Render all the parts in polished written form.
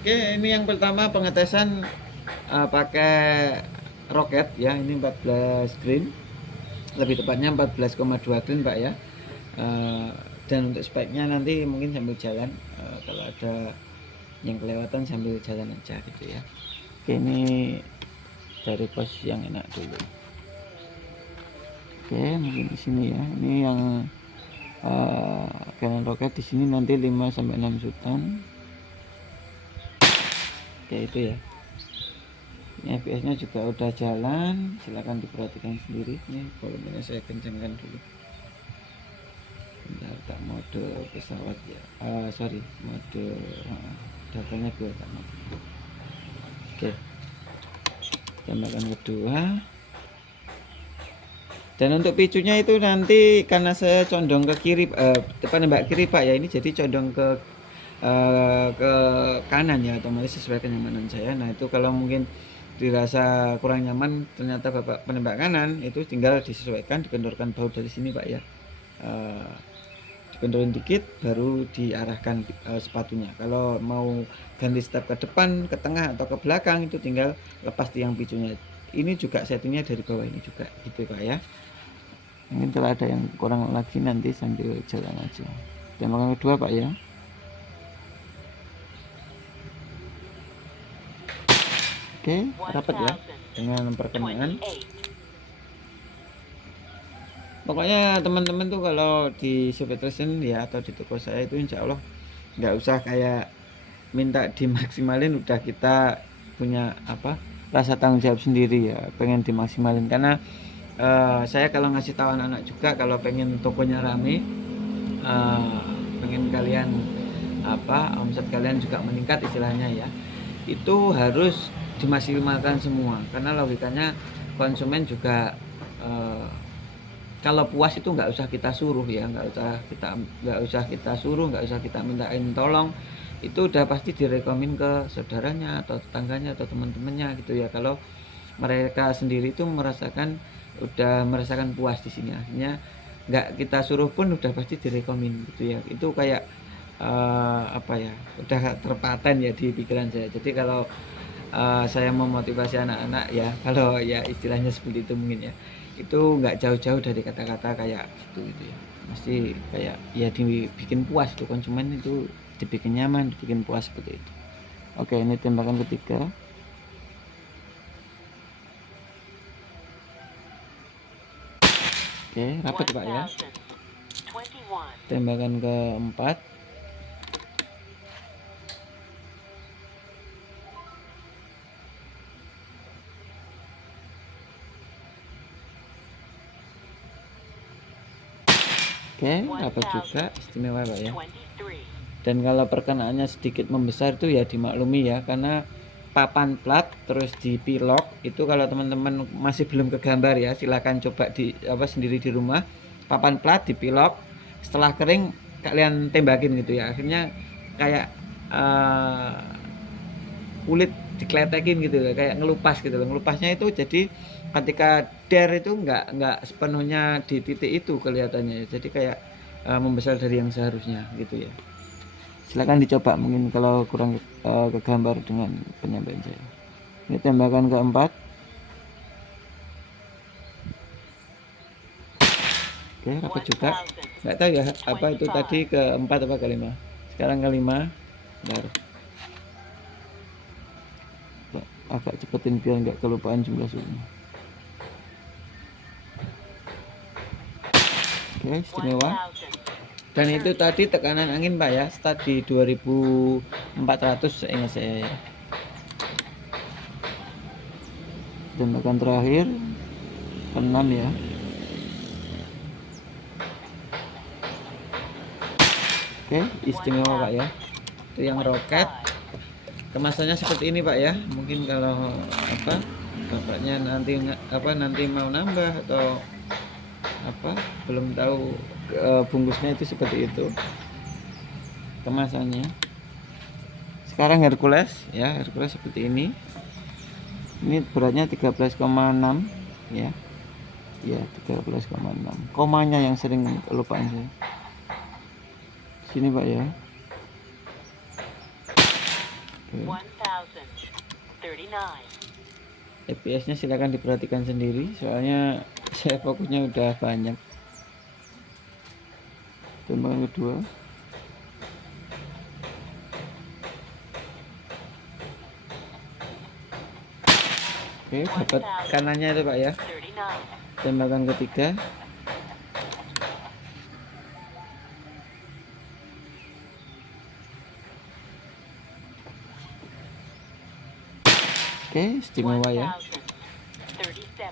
Oke, ini yang pertama pengetesan pakai roket ya. Ini 14 green, lebih tepatnya 14,2 green Pak ya. Dan untuk speknya nanti mungkin sambil jalan, kalau ada yang kelewatan sambil jalan aja gitu ya. Oke, ini dari pos yang enak dulu. Oke, mungkin di sini ya. Ini yang Canon roket di sini nanti 5 sampai 6 sutan. Oke, itu ya. Ini FPS nya juga udah jalan, silahkan diperhatikan sendiri. Ini volumenya saya kencangkan dulu. Bentar, tak mode pesawat ya. Sorry, mode datanya gue tak mode. Oke, tembakan kedua. Dan untuk picunya itu nanti karena saya condong ke kiri, penembak kiri Pak ya, ini jadi condong ke kanan ya, otomatis sesuai kenyamanan saya. Nah itu kalau mungkin dirasa kurang nyaman, ternyata Bapak penembak kanan, itu tinggal disesuaikan, dikendorkan baut dari sini Pak ya, dikendorin dikit baru diarahkan sepatunya. Kalau mau ganti step ke depan, ke tengah atau ke belakang, itu tinggal lepas tiang picunya. Ini juga settingnya dari bawah ini juga gitu Pak ya. Mungkin kalau ada yang kurang lagi nanti sambil jalan aja. Tembakan kedua Pak ya. Oke, rapat ya dengan perkenaan. Pokoknya teman-teman tuh kalau di Soviet Racing ya atau di toko saya itu insya Allah nggak usah kayak minta dimaksimalin, udah kita punya apa rasa tanggung jawab sendiri ya, pengen dimaksimalin. Karena saya kalau ngasih tahu anak-anak juga, kalau pengen tokonya rame, pengen kalian omset kalian juga meningkat istilahnya ya, itu harus dimaksimalkan semua. Karena logikanya konsumen juga kalau puas itu nggak usah kita suruh ya, nggak usah kita suruh, nggak usah kita mintain tolong, itu udah pasti direkomin ke saudaranya atau tetangganya atau teman-temannya gitu ya. Kalau mereka sendiri itu udah merasakan puas di sini, akhirnya nggak kita suruh pun udah pasti direkomin gitu ya. Itu kayak udah terpaten ya di pikiran saya. Jadi kalau saya memotivasi anak-anak ya, kalau ya istilahnya seperti itu mungkin ya, itu nggak jauh-jauh dari kata-kata kayak gitu ya. Mesti kayak ya dibikin puas itu konsumen, itu dibikin nyaman, dibikin puas seperti itu. Oke, ini tembakan ketiga. Oke, rapat Pak ya. Tembakan keempat. Oke, rapat juga, istimewa Pak ya. Dan kalau perkenaannya sedikit membesar itu ya dimaklumi ya, karena papan plat terus dipilok itu, kalau teman-teman masih belum kegambar ya, silahkan coba sendiri di rumah. Papan plat dipilok, setelah kering kalian tembakin gitu ya, akhirnya kayak kulit dikletekin gitu loh, kayak ngelupas gitu loh. Ngelupasnya itu jadi ketika itu nggak sepenuhnya di titik itu kelihatannya, jadi kayak membesar dari yang seharusnya gitu ya. Silakan dicoba mungkin kalau kurang kegambar dengan penyampaian saya. Ini tembakan keempat. Oke, rapat juga. Nggak tahu ya apa itu tadi, keempat apa kelima. Sekarang kelima. Bentar. Agak cepetin biar nggak kelupaan jumlah suhunya. Oke, istimewa. Dan itu tadi tekanan angin Pak ya, start di 2400 seingat saya ya. Tembakan terakhir 6 ya. Oke, istimewa Pak ya. Itu yang roket. Kemasannya seperti ini Pak ya. Mungkin kalau bapaknya nanti mau nambah atau belum tahu, bungkusnya itu seperti itu kemasannya. Sekarang Hercules ya, Hercules seperti ini. Ini beratnya 13,6 ya. Ya, 13,6. Komanya yang sering kelupaan saya. Sini Pak ya. FPS nya silahkan diperhatikan sendiri, soalnya saya fokusnya udah banyak. Tembakan kedua. Oke, dapat kanannya itu Pak ya. Tembakan ketiga. Oke, istimewa ya.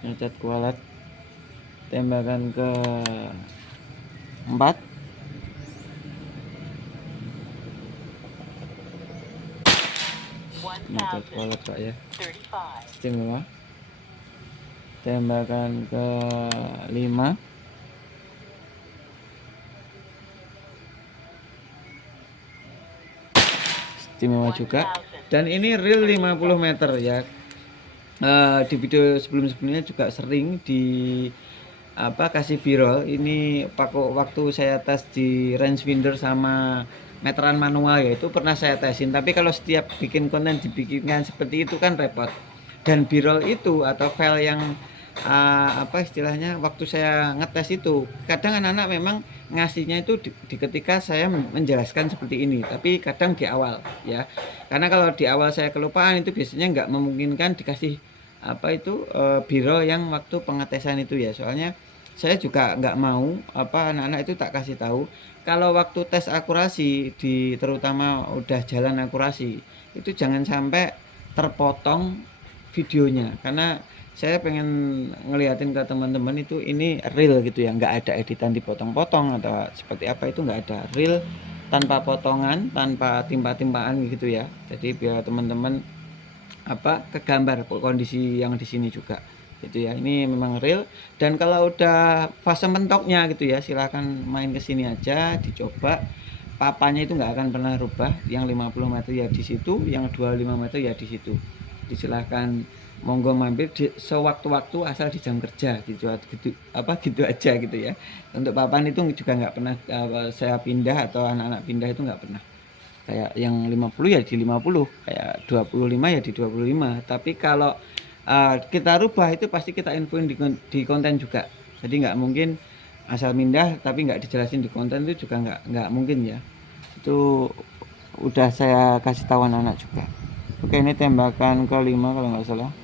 Ngecat kualat. Tembakan ke 4. Ngecat kualat Pak ya. Istimewa. Tembakan ke 5. Istimewa juga. Dan ini real 50 meter ya. Di video sebelum-sebelumnya juga sering di kasih B-roll. Ini waktu saya tes di rangefinder sama meteran manual ya, itu pernah saya tesin. Tapi kalau setiap bikin konten dibikinkan seperti itu kan repot. Dan B-roll itu atau file yang istilahnya waktu saya ngetes itu, kadang anak-anak memang ngasihnya itu di ketika saya menjelaskan seperti ini, tapi kadang di awal ya, karena kalau di awal saya kelupaan itu biasanya nggak memungkinkan dikasih biro yang waktu pengetesan itu ya, soalnya saya juga nggak mau anak-anak itu tak kasih tahu kalau waktu tes akurasi terutama udah jalan akurasi itu jangan sampai terpotong videonya, karena saya pengen ngeliatin ke teman-teman itu ini real gitu ya, nggak ada editan dipotong-potong atau seperti apa, itu nggak ada, real tanpa potongan, tanpa timpa-timpaan gitu ya. Jadi biar teman-teman kegambar kondisi yang di sini juga gitu ya. Ini memang real, dan kalau udah fase mentoknya gitu ya, silahkan main ke sini aja dicoba. Papanya itu nggak akan pernah rubah, yang 50 meter ya di situ, yang 25 meter ya di situ. Silahkan monggo mampir di sewaktu-waktu asal di jam kerja gitu aja gitu ya. Untuk papan itu juga nggak pernah saya pindah atau anak-anak pindah, itu nggak pernah. Kayak yang 50 ya di 50, kayak 25 ya di 25. Tapi kalau kita rubah itu pasti kita infoin di konten juga. Jadi nggak mungkin asal pindah tapi nggak dijelasin di konten, itu juga nggak mungkin ya. Itu udah saya kasih tahu anak-anak juga. Oke, ini tembakan ke-5 kalau nggak salah.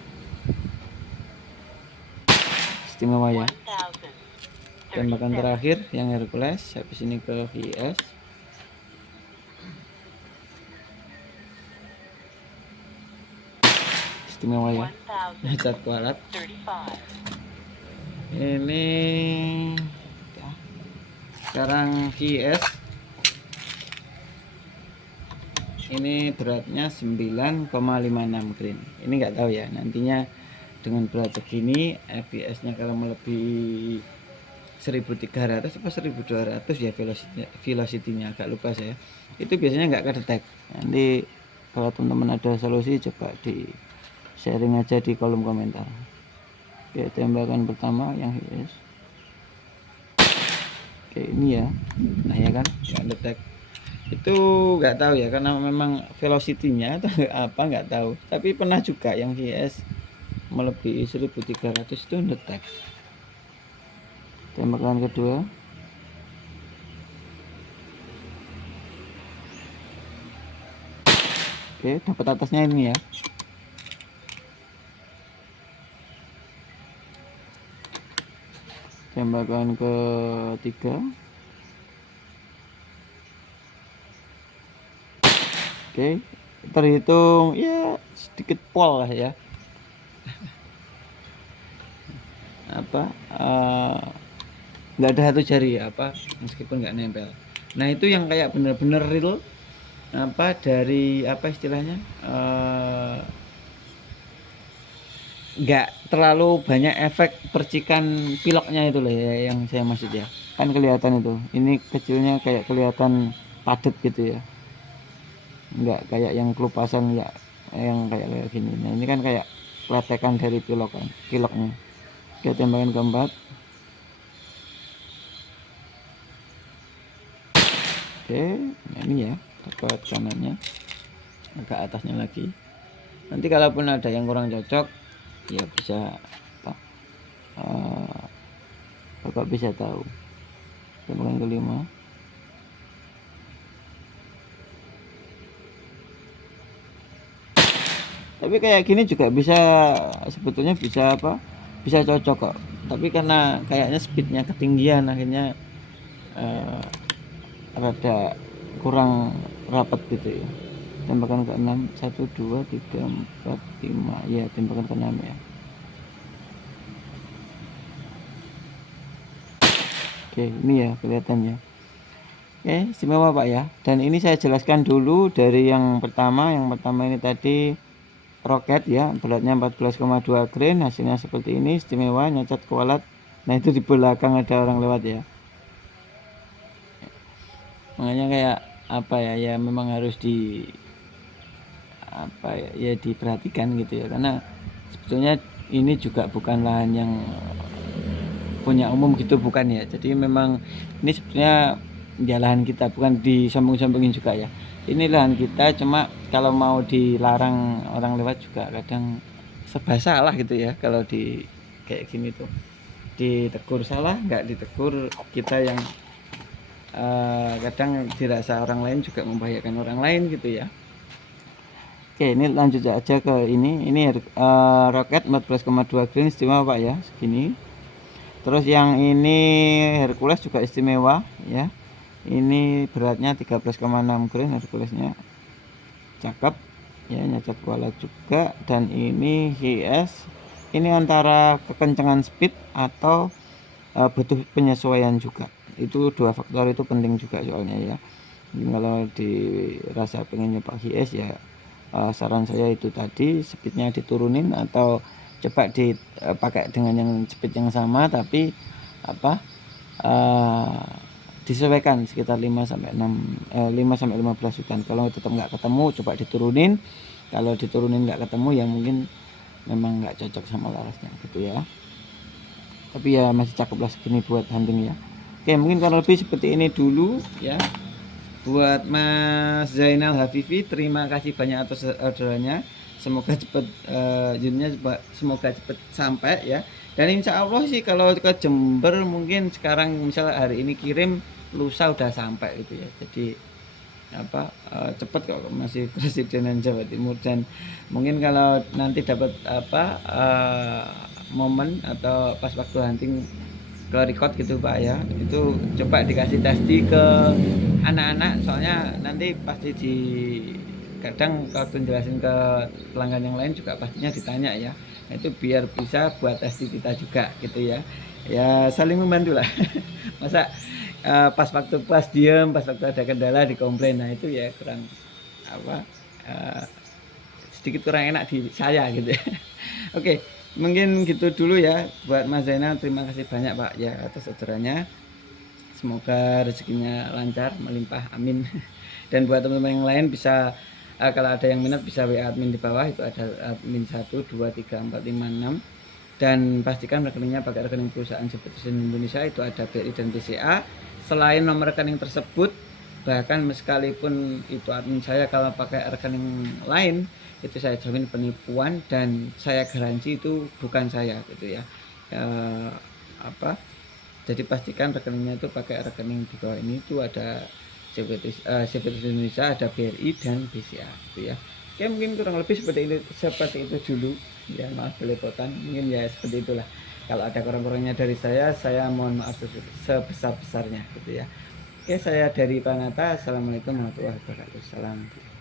Istimewa ya. Tembakan terakhir yang Hercules, habis ini ke VS. Istimewa ya. Ngecat kualat. Ini sekarang VS. Ini beratnya 9,56 green. Ini nggak tahu ya, nantinya dengan berat segini FPS-nya kalau melebihi 1300 atau 1200 ya, velocity-nya agak lupa saya. Itu biasanya nggak kedetek. Nanti kalau teman-teman ada solusi coba di sharing aja di kolom komentar. Oke, tembakan pertama yang HS. Oke, ini ya. Nah ya kan, nggak detek. Itu nggak tahu ya, karena memang velocity-nya atau apa nggak tahu. Tapi pernah juga yang HS melebihi 1300 itu detek. Tembakan kedua. Oke, dapat atasnya ini ya. Tembakan ketiga. Oke, terhitung ya sedikit pol lah ya. Nggak ada satu jari meskipun nggak nempel. Nah itu yang kayak bener-bener real dari istilahnya nggak terlalu banyak efek percikan piloknya itu loh ya, yang saya maksud ya, kan kelihatan itu, ini kecilnya kayak kelihatan padat gitu ya, nggak kayak yang kelupasan ya, yang kayak gini. Nah ini kan kayak pletekan dari piloknya. Oke, tembakan keempat. Oke, nah ini ya dapat kanannya. agak atasnya lagi. Nanti kalaupun ada yang kurang cocok ya bisa apa, Bapak bisa tahu. Tembakan kelima. Tapi kayak gini juga bisa, sebetulnya bisa apa, bisa cocok kok, tapi karena kayaknya speednya ketinggian akhirnya rada kurang rapat gitu ya. Tembakan ke-6, 1 2 3 4 5 ya, tembakan ke-6 ya. Oke, ini ya kelihatannya. Oke, istimewa Pak ya. Dan ini saya jelaskan dulu dari yang pertama. Yang pertama ini tadi roket ya, beratnya 14,2 grain, hasilnya seperti ini, istimewa, nyacat kualat. Nah itu di belakang ada orang lewat ya, makanya kayak apa ya, ya memang harus di apa ya, ya diperhatikan gitu ya, karena sebetulnya ini juga bukan lahan yang punya umum gitu, bukan ya. Jadi memang ini sebetulnya ya lahan kita, bukan disombong-sombongin juga ya. Ini lahan kita, cuma kalau mau dilarang orang lewat juga kadang serba salah gitu ya. Kalau di kayak gini tuh ditegur salah, nggak ditegur kita yang kadang dirasa orang lain juga membahayakan orang lain gitu ya. Oke, ini lanjut aja ke ini roket 14,2 grain, istimewa Pak ya, segini. Terus yang ini Hercules juga istimewa ya. Ini beratnya 13,6 grain, Herculesnya cakep ya, nyacat kuala juga. Dan ini HS, ini antara kekencangan speed atau butuh penyesuaian juga. Itu dua faktor itu penting juga soalnya ya. Jadi kalau dirasa pengen nyoba HS ya, saran saya itu tadi, speednya diturunin atau coba dipakai dengan yang speed yang sama, tapi apa disesuaikan sekitar 5 sampai 15 hutan. Kalau tetap nggak ketemu, coba diturunin. Kalau diturunin nggak ketemu ya mungkin memang nggak cocok sama larasnya gitu ya. Tapi ya masih cakep lah segini buat hunting ya. Oke, mungkin kalau lebih seperti ini dulu ya. Buat Mas Zainal Hafifi, terima kasih banyak atas orderannya. Semoga cepat unitnya semoga cepat sampai ya. Dan insya Allah sih kalau ke Jember mungkin sekarang misalnya hari ini kirim, lusa udah sampai gitu ya. Jadi apa cepat kok, masih presidenan Jawa Timur. Dan mungkin kalau nanti dapat apa momen atau pas waktu hunting ke record gitu Pak ya, itu coba dikasih testi ke anak-anak, soalnya nanti pasti di kadang kalau jelasin ke pelanggan yang lain juga pastinya ditanya ya. Nah, itu biar bisa buat testi kita juga gitu ya. Ya saling membantu lah. Masa pas waktu pas diem, pas waktu ada kendala dikomplain, nah itu ya kurang apa, sedikit kurang enak di saya gitu ya. Oke, mungkin gitu dulu ya buat Mas Zainal. Terima kasih banyak Pak ya atas orderannya. Semoga rezekinya lancar, melimpah, amin. Dan buat teman-teman yang lain bisa kalau ada yang minat bisa WA admin di bawah, itu ada admin 1 2 3 4 5 6. Dan pastikan rekeningnya pakai rekening perusahaan seperti Indonesia, itu ada BRI dan BCA. Selain nomor rekening tersebut, bahkan sekalipun itu admin saya kalau pakai rekening lain, itu saya jamin penipuan dan saya garansi itu bukan saya gitu ya. Jadi pastikan rekeningnya itu pakai rekening di bawah ini, itu ada CVT Indonesia, ada BRI dan BCA gitu ya. Oke, mungkin kurang lebih seperti itu dulu ya, maaf belepotan, mungkin ya seperti itulah. Kalau ada kurang-kurangnya dari saya mohon maaf sebesar-besarnya gitu ya. Oke, saya dari Pranata. Assalamualaikum warahmatullahi wabarakatuh. Salam.